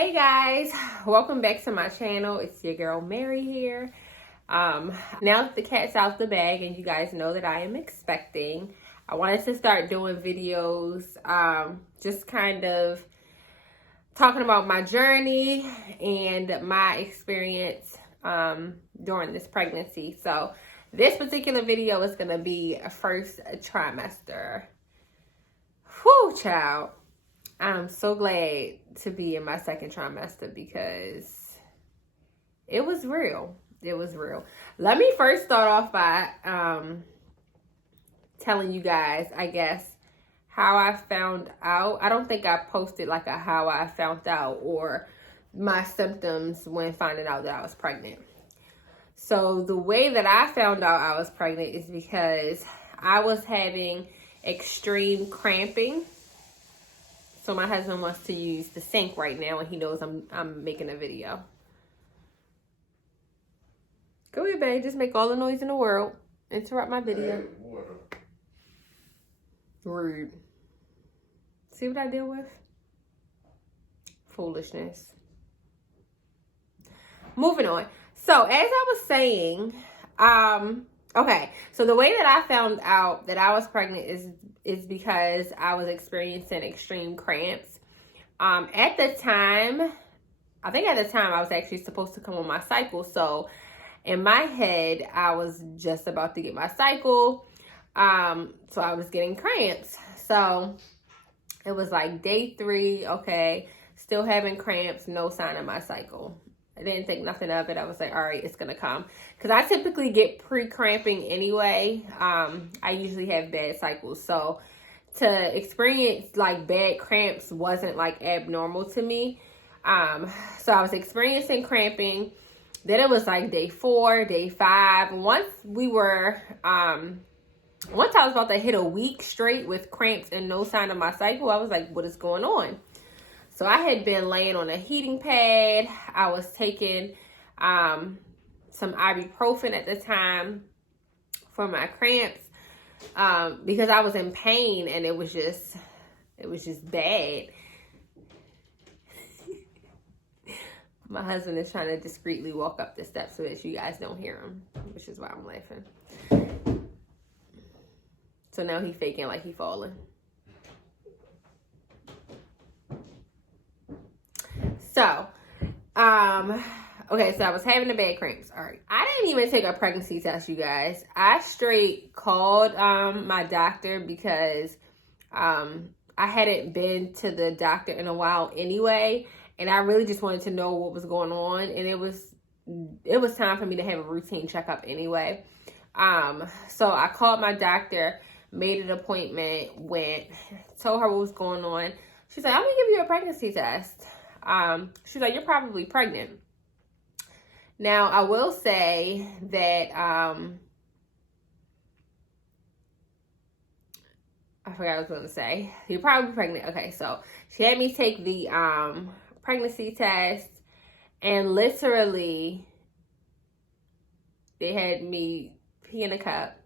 Hey guys, welcome back to my channel. It's your girl Mary here. Now that the cat's out the bag and you guys know that I am expecting, I wanted to start doing videos, just kind of talking about my journey and my experience during this pregnancy. So this particular video is going to be a first trimester. Whew, child. I'm so glad to be in my second trimester because it was real. It was real. Let me first start off by telling you guys, I guess, how I found out. I don't think I posted like a how I found out or my symptoms when finding out that I was pregnant. So the way that I found out I was pregnant is because I was having extreme cramping. So my husband wants to use the sink right now and he knows I'm making a video. Go ahead, babe. Just make all the noise in the world. Interrupt my video. Rude. See what I deal with? Foolishness. Moving on. So as I was saying, okay, so the way that I found out that I was pregnant is because I was experiencing extreme cramps. At the time I was actually supposed to come on my cycle. So in my head, I was just about to get my cycle. So I was getting cramps. So it was like day 3, okay, still having cramps, no sign of my cycle. I didn't think nothing of it. I was like, all right, it's going to come. Because I typically get pre-cramping anyway. I usually have bad cycles. So to experience like bad cramps wasn't like abnormal to me. So I was experiencing cramping. Then it was like day 4, day 5. Once I was about to hit a week straight with cramps and no sign of my cycle, I was like, what is going on? So I had been laying on a heating pad. I was taking some ibuprofen at the time for my cramps because I was in pain and it was just bad. My husband is trying to discreetly walk up the steps so that you guys don't hear him, which is why I'm laughing. So now he's faking like he's falling. So, okay, so I was having the bad cramps. All right. I didn't even take a pregnancy test, you guys. I straight called my doctor because I hadn't been to the doctor in a while anyway, and I really just wanted to know what was going on, and it was time for me to have a routine checkup anyway. So I called my doctor, made an appointment, went, told her what was going on. She's like, I'm gonna give you a pregnancy test. She's like, you're probably pregnant. Now, I will say that, I forgot what I was going to say. You're probably pregnant. Okay, so she had me take the pregnancy test, and literally they had me pee in a cup,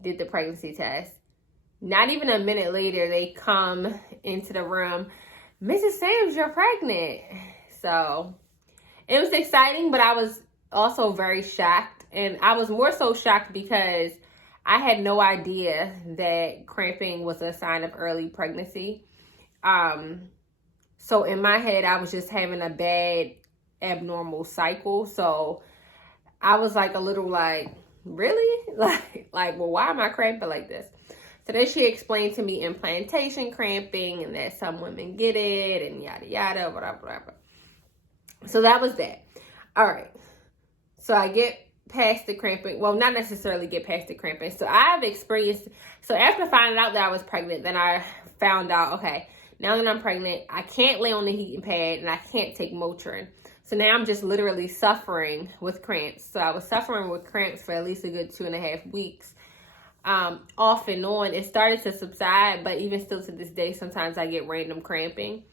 did the pregnancy test. Not even a minute later, they come into the room. Mrs. Sams, you're pregnant. So it was exciting, but I was also very shocked. And I was more so shocked because I had no idea that cramping was a sign of early pregnancy. So in my head, I was just having a bad abnormal cycle. So I was like a little like, really? Like, well, why am I cramping like this? So then she explained to me implantation cramping and that some women get it and yada, yada, whatever. So that was that. All right. So I get past the cramping. Well, not necessarily get past the cramping. So after finding out that I was pregnant, then I found out, okay, now that I'm pregnant, I can't lay on the heating pad and I can't take Motrin. So now I'm just literally suffering with cramps. So I was suffering with cramps for at least a good 2.5 weeks. Off and on. It started to subside, but even still to this day, sometimes I get random cramping.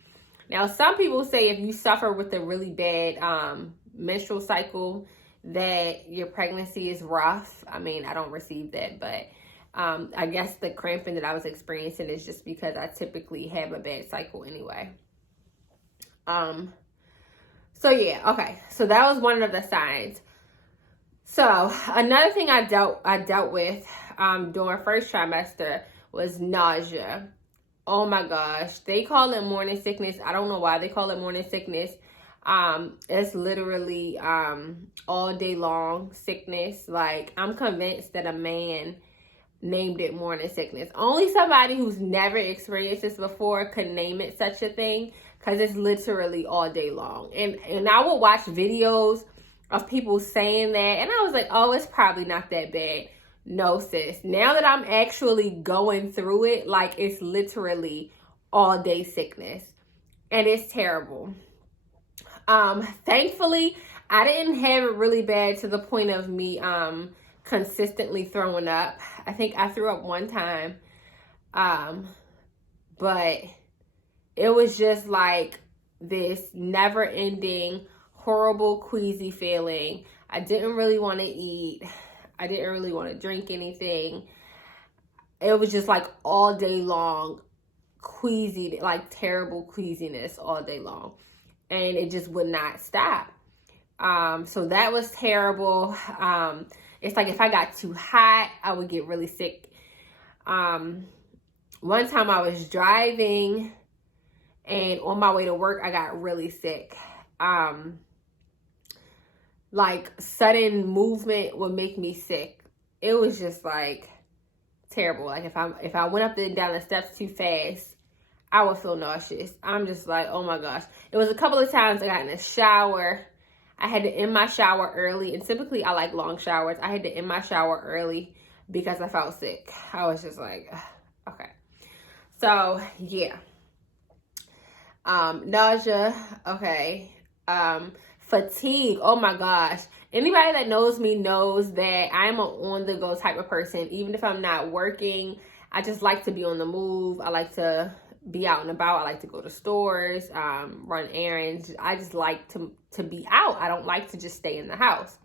Now, some people say if you suffer with a really bad menstrual cycle, that your pregnancy is rough. I mean, I don't receive that, but I guess the cramping that I was experiencing is just because I typically have a bad cycle anyway. So yeah, okay. So that was one of the signs. So another thing I dealt with during first trimester was nausea. Oh my gosh, they call it morning sickness. I don't know why they call it morning sickness. It's literally all day long sickness. Like, I'm convinced that a man named it morning sickness. Only somebody who's never experienced this before could name it such a thing, because it's literally all day long. And I would watch videos of people saying that, and I was like, oh, it's probably not that bad. No, sis. Now that I'm actually going through it, like, it's literally all day sickness, and it's terrible. Thankfully, I didn't have it really bad to the point of me consistently throwing up. I think I threw up one time, but it was just like this never-ending, horrible, queasy feeling. I didn't really want to eat. I didn't really want to drink anything. It was just like all day long, queasy, like terrible queasiness all day long. And it just would not stop. So that was terrible. It's like if I got too hot, I would get really sick. One time I was driving, and on my way to work, I got really sick. Like, sudden movement would make me sick. It was just like terrible. Like, if I went up and down the steps too fast, I would feel nauseous. I'm just like, oh my gosh. It was a couple of times I got in the shower. I had to end my shower early. And typically I like long showers. I had to end my shower early because I felt sick. I was just like, okay. So, yeah. Nausea. Okay. Fatigue. Oh my gosh. Anybody that knows me knows that I'm an on-the-go type of person. Even if I'm not working, I just like to be on the move. I like to be out and about. I like to go to stores, run errands. I just like to be out. I don't like to just stay in the house.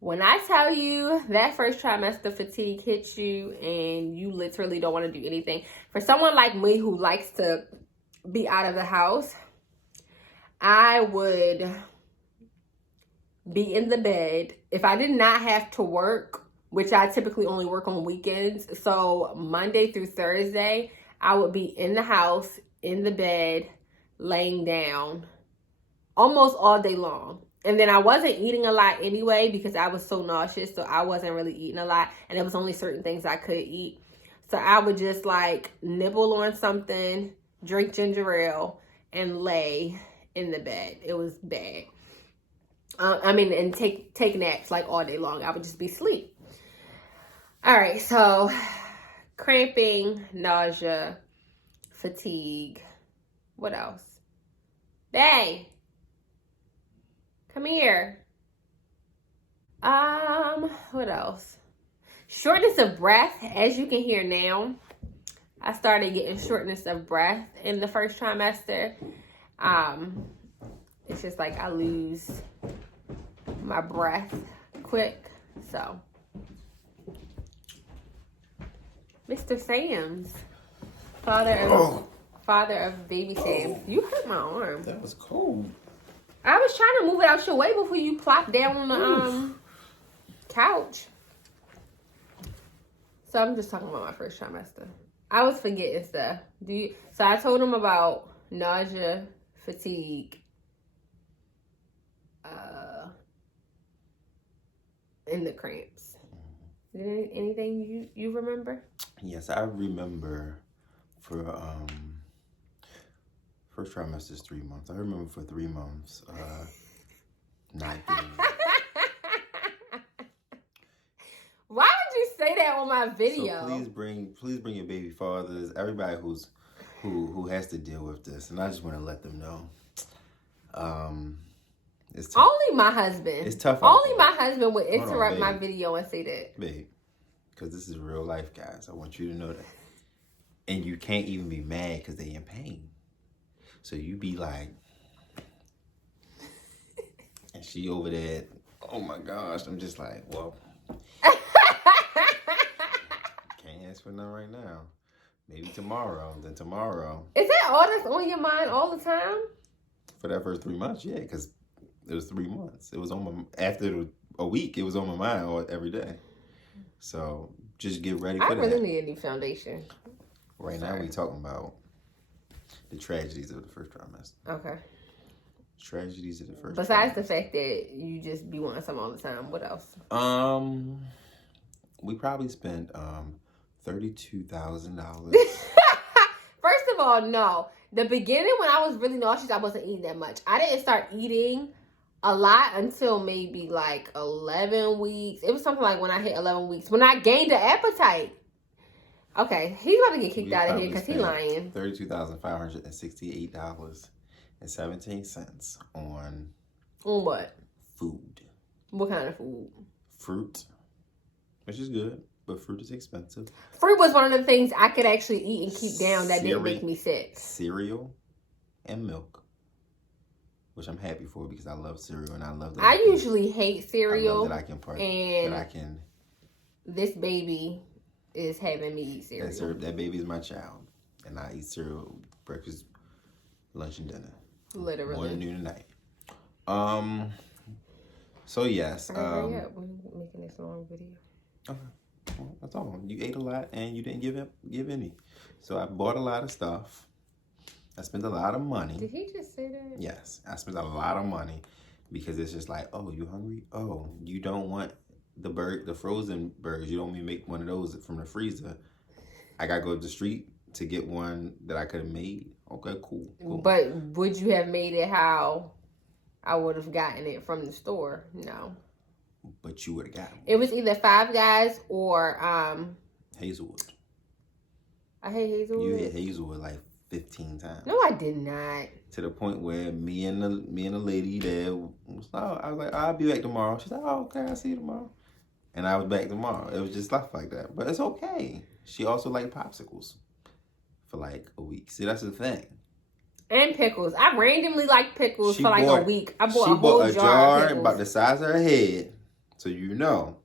When I tell you that first trimester fatigue hits you and you literally don't want to do anything. For someone like me who likes to be out of the house, I would be in the bed. If I did not have to work, which I typically only work on weekends, so Monday through Thursday, I would be in the house, in the bed, laying down, almost all day long. And then I wasn't eating a lot anyway because I was so nauseous, so I wasn't really eating a lot. And there was only certain things I could eat. So I would just like nibble on something, drink ginger ale, and lay in the bed. It was bad. And take naps like all day long. I would just be asleep. All right, so cramping, nausea, fatigue. What else? Bae, come here. What else? Shortness of breath. As you can hear now, I started getting shortness of breath in the first trimester. It's just like I lose my breath quick. So, Mr. Sam's, father of baby Sam. You hurt my arm. That was cold. I was trying to move it out your way before you plopped down on the couch. So I'm just talking about my first trimester. I was forgetting stuff. So I told him about nausea, fatigue, and the cramps. Anything you remember? Yes, I remember for first trimester is 3 months. I remember for 3 months not doing Why did you say that on my video? So please bring your baby fathers, everybody who has to deal with this, and I just want to let them know. It's tough. Only my husband. It's tough. Only my husband would interrupt my video and say that. Babe, because this is real life, guys. I want you to know that. And you can't even be mad because they in pain. So you be like, and she over there, oh my gosh. I'm just like, well, can't ask for none right now. Maybe tomorrow, then tomorrow. Is that all that's on your mind all the time? For that first 3 months, yeah, because it was 3 months. It was on my, after a week, it was on my mind every day. So just get ready for that. I really need a new foundation. Right now, we talking about the tragedies of the first trimester. Okay. Tragedies of the first Besides the fact that you just be wanting something all the time, what else? We probably spent $32,000. First of all, no. The beginning when I was really nauseous, I wasn't eating that much. I didn't start eating a lot until maybe like 11 weeks. It was something like when I hit 11 weeks, when I gained the appetite. Okay, he's about to get kicked out of here because he's lying. $32,568.17 on what? Food. What kind of food? Fruit, which is good, but fruit is expensive. Fruit was one of the things I could actually eat and keep down that didn't make me sick. Cereal and milk, which I'm happy for because I love cereal and I love that. I usually hate cereal. I love that I can and that I can. This baby is having me eat cereal. That baby is my child, and I eat cereal breakfast, lunch, and dinner. Literally. Morning, noon, and night. So yes. Hurry up. We're making this long video. Okay. Well, that's all. You ate a lot and you didn't give any. So I bought a lot of stuff. I spent a lot of money. Did he just say that? Yes, I spent a lot of money because it's just like, oh, you hungry? Oh, you don't want the frozen burgers. You don't want me to make one of those from the freezer. I gotta go to the street to get one that I could have made. Okay, cool. But would you have made it how I would have gotten it from the store? No. But you would have gotten it. It was either Five Guys or Hazelwood. I hate Hazelwood. You hit Hazelwood like 15 times. No, I did not. To the point where me and the lady there was, I was like, I'll be back tomorrow. She's like, oh, okay, I'll see you tomorrow. And I was back tomorrow. It was just stuff like that. But it's okay. She also liked popsicles for like a week. See, that's the thing. And pickles. I randomly liked pickles for like a week. I bought a whole jar of pickles. About the size of her head. So you know.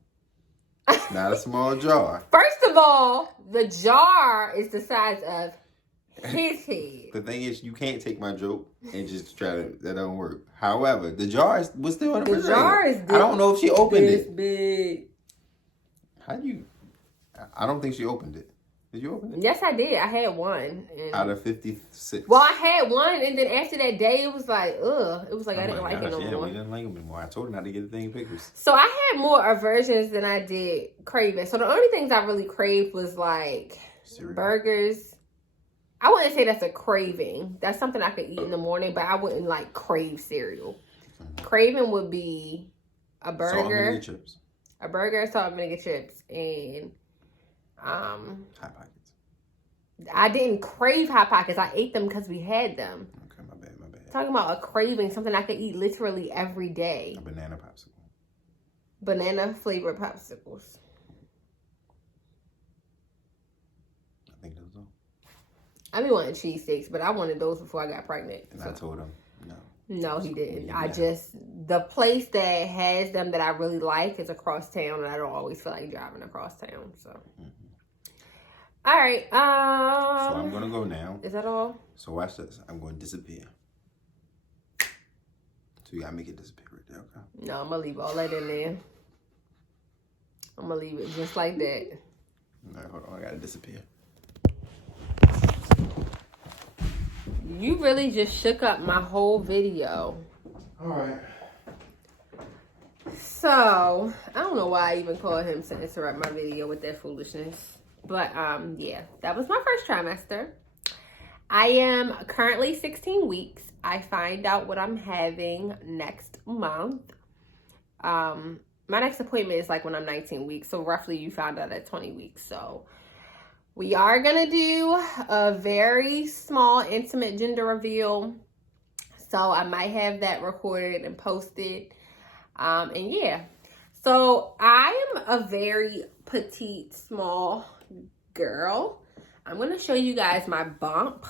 It's not a small jar. First of all, the jar is the size of his head. The thing is, you can't take my joke and just try to, that don't work. However, the jar was still in the refrigerator. The jar is I don't know if she opened it. Big. How do you? I don't think she opened it. Did you open it? Yes, I did. I had one. Out of 56. Well, I had one, and then after that day, it was like, ugh. It was like I didn't like it no more. We didn't like them anymore. I told her not to get the thing pickles. So I had more aversions than I did craving. So the only things I really craved was like burgers. I wouldn't say that's a craving. That's something I could eat in the morning, but I wouldn't like crave cereal. Mm-hmm. Craving would be a burger. Salt and vinegar chips. A burger, salt and vinegar chips, and Hot Pockets. I didn't crave Hot Pockets. I ate them because we had them. Okay, my bad. Talking about a craving, something I could eat literally every day. A banana popsicle. Banana flavored popsicles. I think those are. I be wanting cheesesteaks, but I wanted those before I got pregnant. And so. I told him no. No, he didn't. The place that has them that I really like is across town, and I don't always feel like driving across town. So, All right. So I'm gonna go now. Is that all? So watch this. I'm going to disappear. So you gotta make it disappear right there, okay? No, I'm gonna leave all that in there. I'm gonna leave it just like that. All right, hold on. I gotta disappear. You really just shook up my whole video. All right. So, I don't know why I even called him to interrupt my video with that foolishness. But, yeah, that was my first trimester. I am currently 16 weeks. I find out what I'm having next month. My next appointment is like when I'm 19 weeks. So, roughly you found out at 20 weeks. So, we are going to do a very small, intimate gender reveal. So I might have that recorded and posted. And yeah. So I am a very petite, small girl. I'm going to show you guys my bump.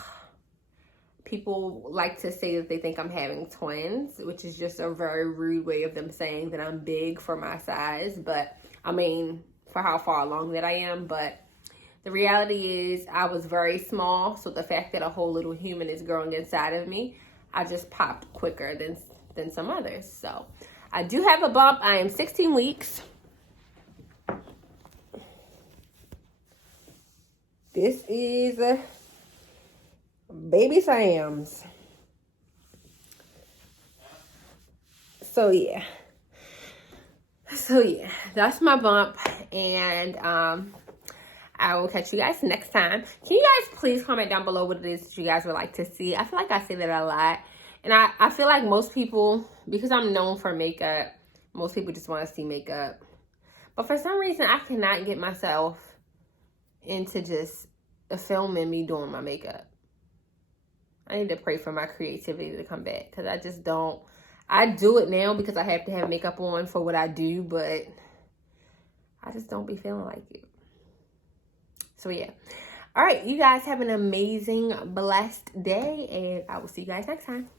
People like to say that they think I'm having twins, which is just a very rude way of them saying that I'm big for my size. But, I mean, for how far along that I am. But the reality is I was very small, so the fact that a whole little human is growing inside of me, I just popped quicker than some others. So I do have a bump. I am 16 weeks. This is baby Sam's. So yeah, that's my bump, and I will catch you guys next time. Can you guys please comment down below what it is that you guys would like to see? I feel like I say that a lot, and I feel like most people, because I'm known for makeup, most people just want to see makeup, but for some reason I cannot get myself into just filming me doing my makeup. I need to pray for my creativity to come back, because I just don't. I do it now because I have to have makeup on for what I do, but I just don't be feeling like it. So yeah. All right, you guys have an amazing, blessed day, and I will see you guys next time.